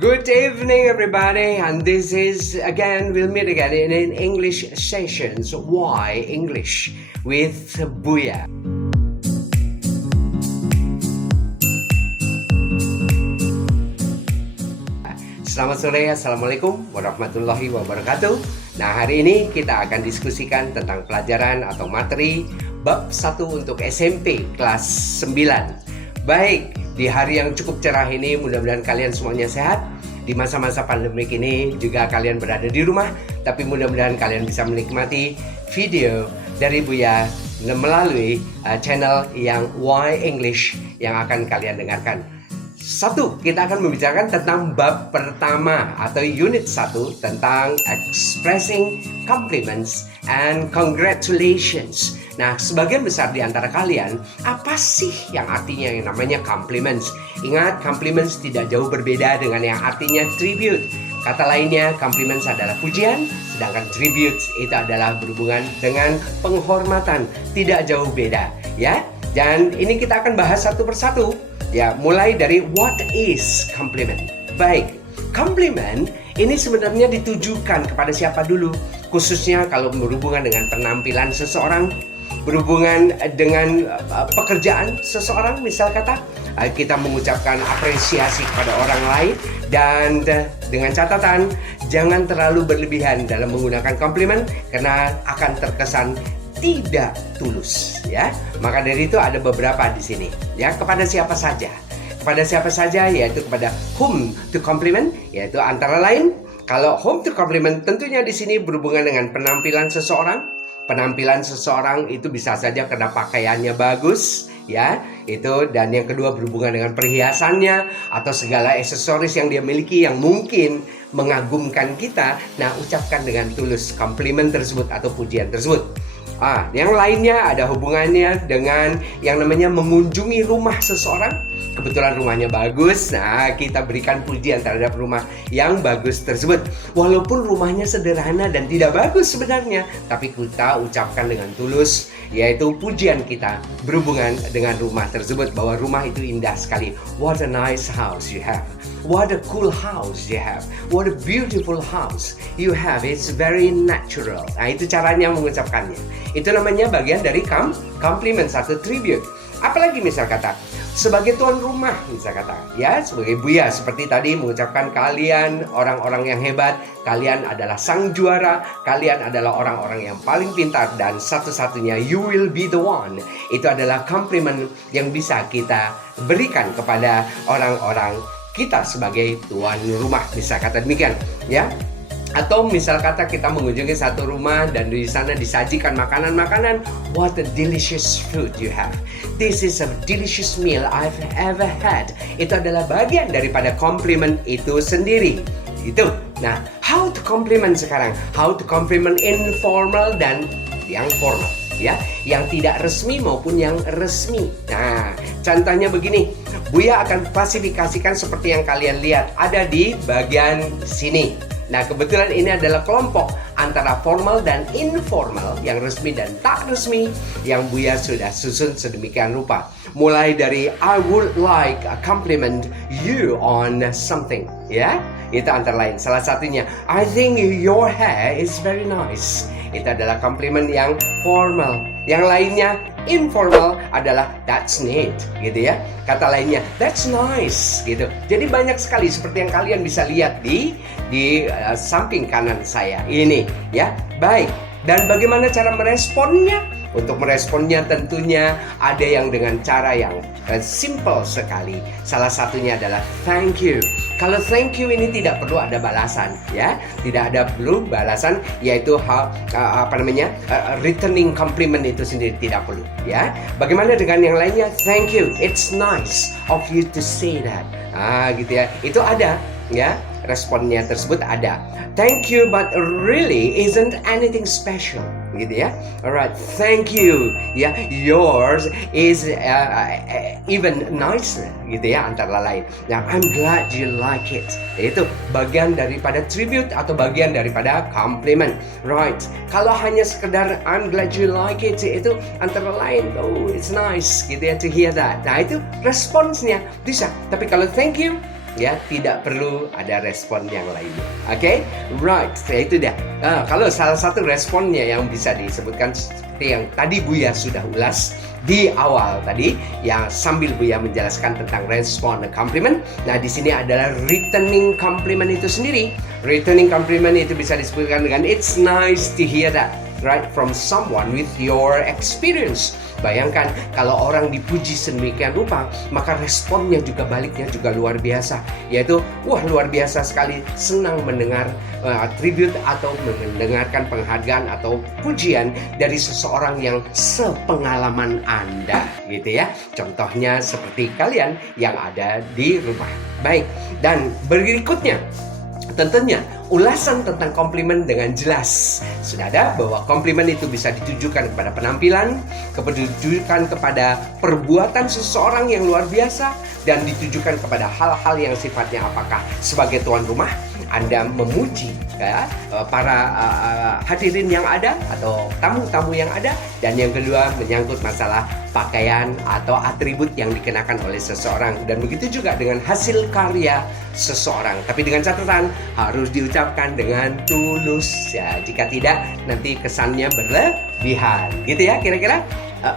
Good evening, everybody, and this is again, we'll meet again in an English sessions. Why English with Buya? Selamat sore, Assalamualaikum warahmatullahi wabarakatuh. Nah, hari ini kita akan diskusikan tentang pelajaran atau materi bab 1 untuk SMP kelas 9. Baik, di hari yang cukup cerah ini mudah-mudahan kalian semuanya sehat. Di masa-masa pandemik ini juga kalian berada di rumah, tapi mudah-mudahan kalian bisa menikmati video dari Buya melalui channel yang Why English yang akan kalian dengarkan. Satu, kita akan membicarakan tentang bab pertama atau unit 1 tentang expressing compliments and congratulations. Nah, sebagian besar di antara kalian, apa sih yang artinya yang namanya compliments? Ingat, compliments tidak jauh berbeda dengan yang artinya tribute. Kata lainnya, compliments adalah pujian, sedangkan tribute itu adalah berhubungan dengan penghormatan. Tidak jauh beda, ya. Dan ini kita akan bahas satu persatu. Ya, mulai dari what is compliment. Baik, compliment ini sebenarnya ditujukan kepada siapa dulu? Khususnya kalau berhubungan dengan penampilan seseorang, berhubungan dengan pekerjaan seseorang, misal kata kita mengucapkan apresiasi kepada orang lain, dan dengan catatan jangan terlalu berlebihan dalam menggunakan komplimen karena akan terkesan tidak tulus, ya. Maka dari itu ada beberapa di sini, ya. Kepada siapa saja, yaitu kepada whom to compliment, yaitu antara lain kalau whom to compliment tentunya di sini berhubungan dengan penampilan seseorang. Penampilan seseorang itu bisa saja karena pakaiannya bagus, ya, itu. Dan yang kedua berhubungan dengan perhiasannya atau segala aksesoris yang dia miliki yang mungkin mengagumkan kita. Nah, ucapkan dengan tulus komplimen tersebut atau pujian tersebut. Yang lainnya ada hubungannya dengan yang namanya mengunjungi rumah seseorang. Kebetulan rumahnya bagus, nah kita berikan pujian terhadap rumah yang bagus tersebut. Walaupun rumahnya sederhana dan tidak bagus sebenarnya, tapi kita ucapkan dengan tulus, yaitu pujian kita berhubungan dengan rumah tersebut, bahwa rumah itu indah sekali. What a nice house you have. What a cool house you have. What a beautiful house you have. It's very natural. Nah, itu caranya mengucapkannya. Itu namanya bagian dari compliment, satu tribute. Apalagi misal kata sebagai tuan rumah, misal kata, ya, sebagai Buya seperti tadi mengucapkan kalian orang-orang yang hebat, kalian adalah sang juara, kalian adalah orang-orang yang paling pintar dan satu-satunya, you will be the one. Itu adalah compliment yang bisa kita berikan kepada orang-orang kita sebagai tuan rumah, bisa kata demikian, ya. Atau misal kata kita mengunjungi satu rumah dan di sana disajikan makanan-makanan. What a delicious food you have. This is a delicious meal I've ever had. Itu adalah bagian daripada compliment itu sendiri. Itu. Nah, how to compliment sekarang? How to compliment informal dan yang formal, ya, yang tidak resmi maupun yang resmi. Nah, contohnya begini, Buya akan klasifikasikan seperti yang kalian lihat ada di bagian sini. Nah, kebetulan ini adalah kelompok antara formal dan informal, yang resmi dan tak resmi, yang Buya sudah susun sedemikian rupa. Mulai dari I would like a compliment you on something, ya. Itu antara lain. Salah satunya, I think your hair is very nice. Itu adalah komplimen yang formal. Yang lainnya informal adalah that's neat, gitu ya. Kata lainnya that's nice, gitu. Jadi banyak sekali seperti yang kalian bisa lihat di samping kanan saya ini, ya. Baik. Dan bagaimana cara meresponnya? Untuk meresponnya tentunya ada yang dengan cara yang simple sekali. Salah satunya adalah thank you. Kalau thank you ini tidak perlu ada balasan, ya. Tidak ada perlu balasan, yaitu returning compliment itu sendiri tidak perlu, ya. Bagaimana dengan yang lainnya? Thank you. It's nice of you to say that. Gitu ya. Itu ada, ya. Responnya tersebut ada. Thank you, but really isn't anything special, gitu ya. Alright, thank you. Ya, yours is even nicer, gitu ya, antara lain. Nah, I'm glad you like it. Itu bagian daripada tribute atau bagian daripada compliment. Right. Kalau hanya sekedar I'm glad you like it, itu antara lain, oh it's nice, gitu ya, to hear that. Nah, itu responsnya bisa. Tapi kalau thank you, ya, tidak perlu ada respon yang lainnya. Oke, right, itu dia. Kalau salah satu responnya yang bisa disebutkan seperti yang tadi Buya sudah ulas di awal tadi, yang sambil Buya menjelaskan tentang respon compliment. Nah, di sini adalah returning compliment itu sendiri. Returning compliment itu bisa disebutkan dengan it's nice to hear that, right, from someone with your experience. Bayangkan kalau orang dipuji sedemikian rupa, maka responnya juga baliknya juga luar biasa. Yaitu, wah luar biasa sekali, senang mendengar tribute atau mendengarkan penghargaan atau pujian dari seseorang yang sepengalaman Anda, gitu ya. Contohnya seperti kalian yang ada di rumah. Baik, dan berikutnya, tentunya ulasan tentang komplimen dengan jelas. Sudah ada bahwa komplimen itu bisa ditujukan kepada penampilan, ditujukan kepada perbuatan seseorang yang luar biasa, dan ditujukan kepada hal-hal yang sifatnya apakah sebagai tuan rumah Anda memuji ya, para hadirin yang ada atau tamu-tamu yang ada, dan yang kedua menyangkut masalah pakaian atau atribut yang dikenakan oleh seseorang, dan begitu juga dengan hasil karya seseorang. Tapi dengan catatan harus diucapkan dengan tulus ya. Jika tidak nanti kesannya berlebihan. Gitu ya kira-kira.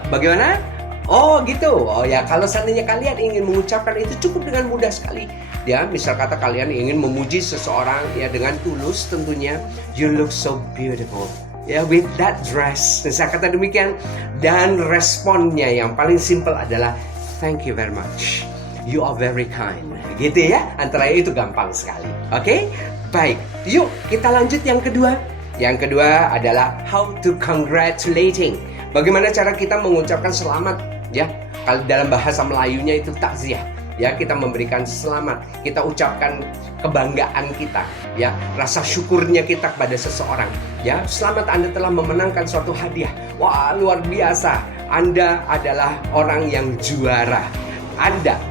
Bagaimana? Oh gitu. Oh ya, kalau seandainya kalian ingin mengucapkan itu cukup dengan mudah sekali. Ya, misal kata kalian ingin memuji seseorang ya dengan tulus tentunya, you look so beautiful. Ya, with that dress. Saya kata demikian, dan responnya yang paling simple adalah thank you very much. You are very kind. Gitu ya. Antara itu gampang sekali. Oke? Baik. Yuk, kita lanjut yang kedua. Yang kedua adalah how to congratulating. Bagaimana cara kita mengucapkan selamat ya? Kalau dalam bahasa Melayunya itu takziah. Ya, kita memberikan selamat, kita ucapkan kebanggaan kita, ya, rasa syukurnya kita kepada seseorang, ya. Selamat Anda telah memenangkan suatu hadiah. Wah, luar biasa. Anda adalah orang yang juara. Anda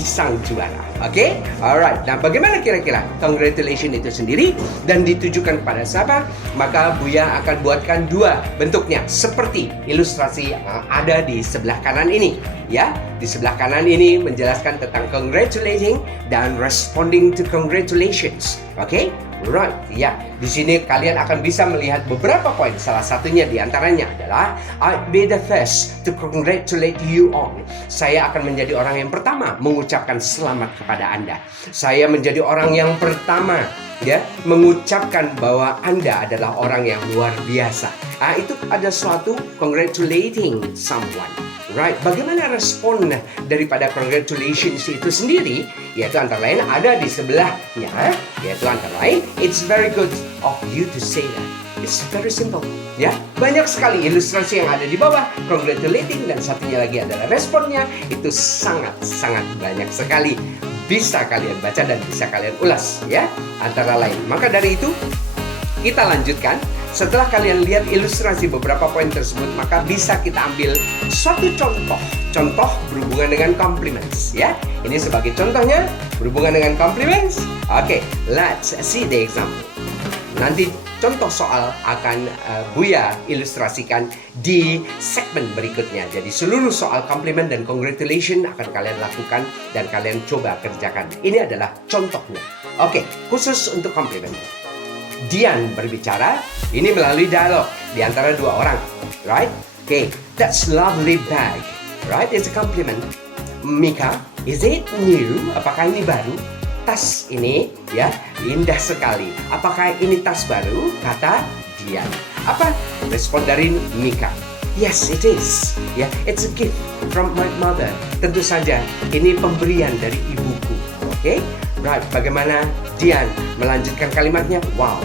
sang juara. Oke? Alright. Nah, bagaimana kira-kira congratulations itu sendiri dan ditujukan kepada siapa? Maka Buya akan buatkan dua bentuknya seperti ilustrasi yang ada di sebelah kanan ini. Ya, di sebelah kanan ini menjelaskan tentang congratulating dan responding to congratulations. Oke? Right, ya. Di sini kalian akan bisa melihat beberapa poin. Salah satunya di antaranya adalah I'd be the first to congratulate you on. Saya akan menjadi orang yang pertama mengucapkan selamat kepada Anda. Saya menjadi orang yang pertama ya mengucapkan bahwa Anda adalah orang yang luar biasa. Itu ada suatu congratulating someone. Right, bagaimana respon daripada congratulations itu sendiri? Yaitu antara lain ada di sebelahnya, yaitu antara lain it's very good of you to say that. It's very simple, ya. Banyak sekali ilustrasi yang ada di bawah congratulating, dan satunya lagi adalah responnya. Itu sangat banyak sekali. Bisa kalian baca dan bisa kalian ulas, ya. Antara lain. Maka dari itu kita lanjutkan. Setelah kalian lihat ilustrasi beberapa poin tersebut, maka bisa kita ambil suatu contoh berhubungan dengan compliments ya. Ini sebagai contohnya berhubungan dengan compliments. Oke, let's see the example. Nanti contoh soal akan Buya ilustrasikan di segmen berikutnya. Jadi seluruh soal compliment dan congratulation akan kalian lakukan dan kalian coba kerjakan. Ini adalah contohnya. Oke, khusus untuk compliment. Dian berbicara ini melalui dialog di antara dua orang, right? Okay, that's lovely bag, right? It's a compliment. Mika, is it new? Apakah ini baru? Tas ini, ya, indah sekali. Apakah ini tas baru? Kata Dian. Apa respon dari Mika? Yes, it is. Ya, yeah, it's a gift from my mother. Tentu saja, ini pemberian dari ibuku. Oke? Right, bagaimana Dian melanjutkan kalimatnya? Wow,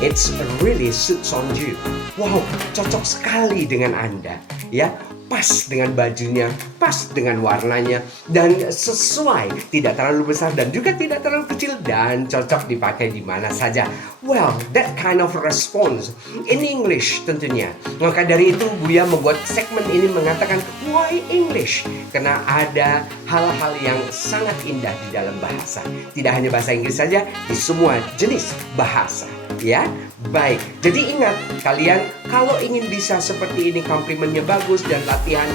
it's really suits on you. Wow, cocok sekali dengan Anda. Ya, pas dengan bajunya, pas dengan warnanya, dan sesuai, tidak terlalu besar dan juga tidak terlalu kecil, dan cocok dipakai di mana saja. Well, that kind of response in English tentunya. Maka dari itu Buya membuat segmen ini mengatakan, Why English? Karena ada hal-hal yang sangat indah di dalam bahasa. Tidak hanya bahasa Inggris saja, di semua jenis bahasa. Ya, baik. Jadi ingat, kalian kalau ingin bisa seperti ini, komplimennya bagus dan latihan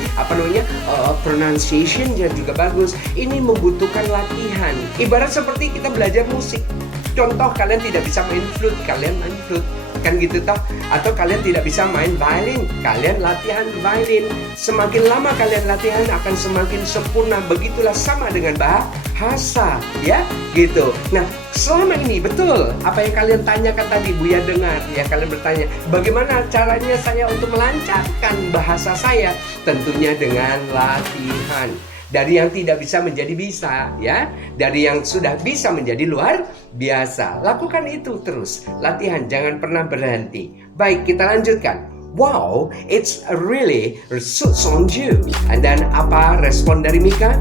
pronunciation-nya juga bagus. Ini membutuhkan latihan. Ibarat seperti kita belajar musik. Contoh, kalian tidak bisa main flute, kalian main flute. Kan gitu toh? Atau kalian tidak bisa main violin, kalian latihan violin. Semakin lama kalian latihan akan semakin sempurna. Begitulah sama dengan bahasa, ya, gitu. Nah, selama ini betul apa yang kalian tanyakan tadi, Buya dengar, ya, kalian bertanya, bagaimana caranya saya untuk melancarkan bahasa saya? Tentunya dengan latihan. Dari yang tidak bisa menjadi bisa, ya. Dari yang sudah bisa menjadi luar biasa. Lakukan itu terus. Latihan, jangan pernah berhenti. Baik, kita lanjutkan. Wow, it's really suits on you. And then apa respon dari Mika?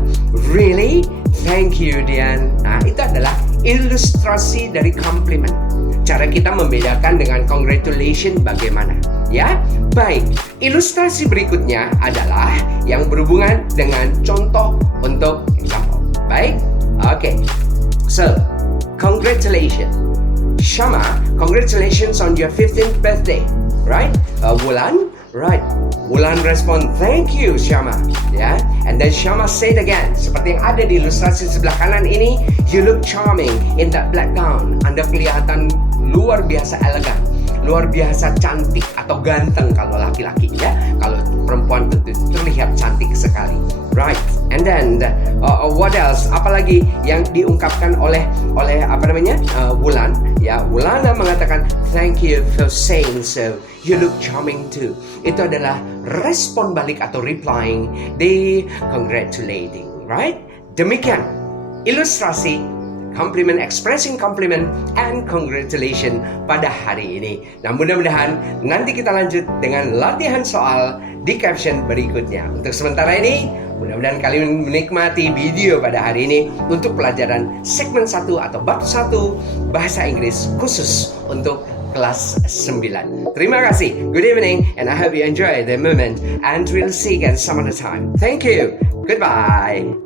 Really? Thank you, Dian. Nah, itu adalah ilustrasi dari compliment. Cara kita membedakan dengan congratulations bagaimana? Ya, baik. Ilustrasi berikutnya adalah yang berhubungan dengan contoh untuk example. Baik, oke. So, congratulations, Shama. Congratulations on your 15th birthday, right? Wulan, right? Wulan respond, thank you, Shama. Ya, and then Shama said again, seperti yang ada di ilustrasi sebelah kanan ini, you look charming in that black gown. Anda kelihatan luar biasa elegan, luar biasa cantik atau ganteng kalau laki-laki, ya. Kalau perempuan tentu terlihat cantik sekali, right? And then what else? Apalagi yang diungkapkan oleh Wulan, ya. Wulana mengatakan thank you for saying so. You look charming too. Itu adalah respon balik atau replying the congratulating, right? Demikian ilustrasi compliment, expressing compliment and congratulation pada hari ini. Nah, mudah-mudahan nanti kita lanjut dengan latihan soal di caption berikutnya. Untuk sementara ini, mudah-mudahan kalian menikmati video pada hari ini untuk pelajaran segmen 1 atau bab 1 bahasa Inggris khusus untuk kelas 9. Terima kasih. Good evening and I hope you enjoy the moment and we'll see you again some other time. Thank you. Goodbye.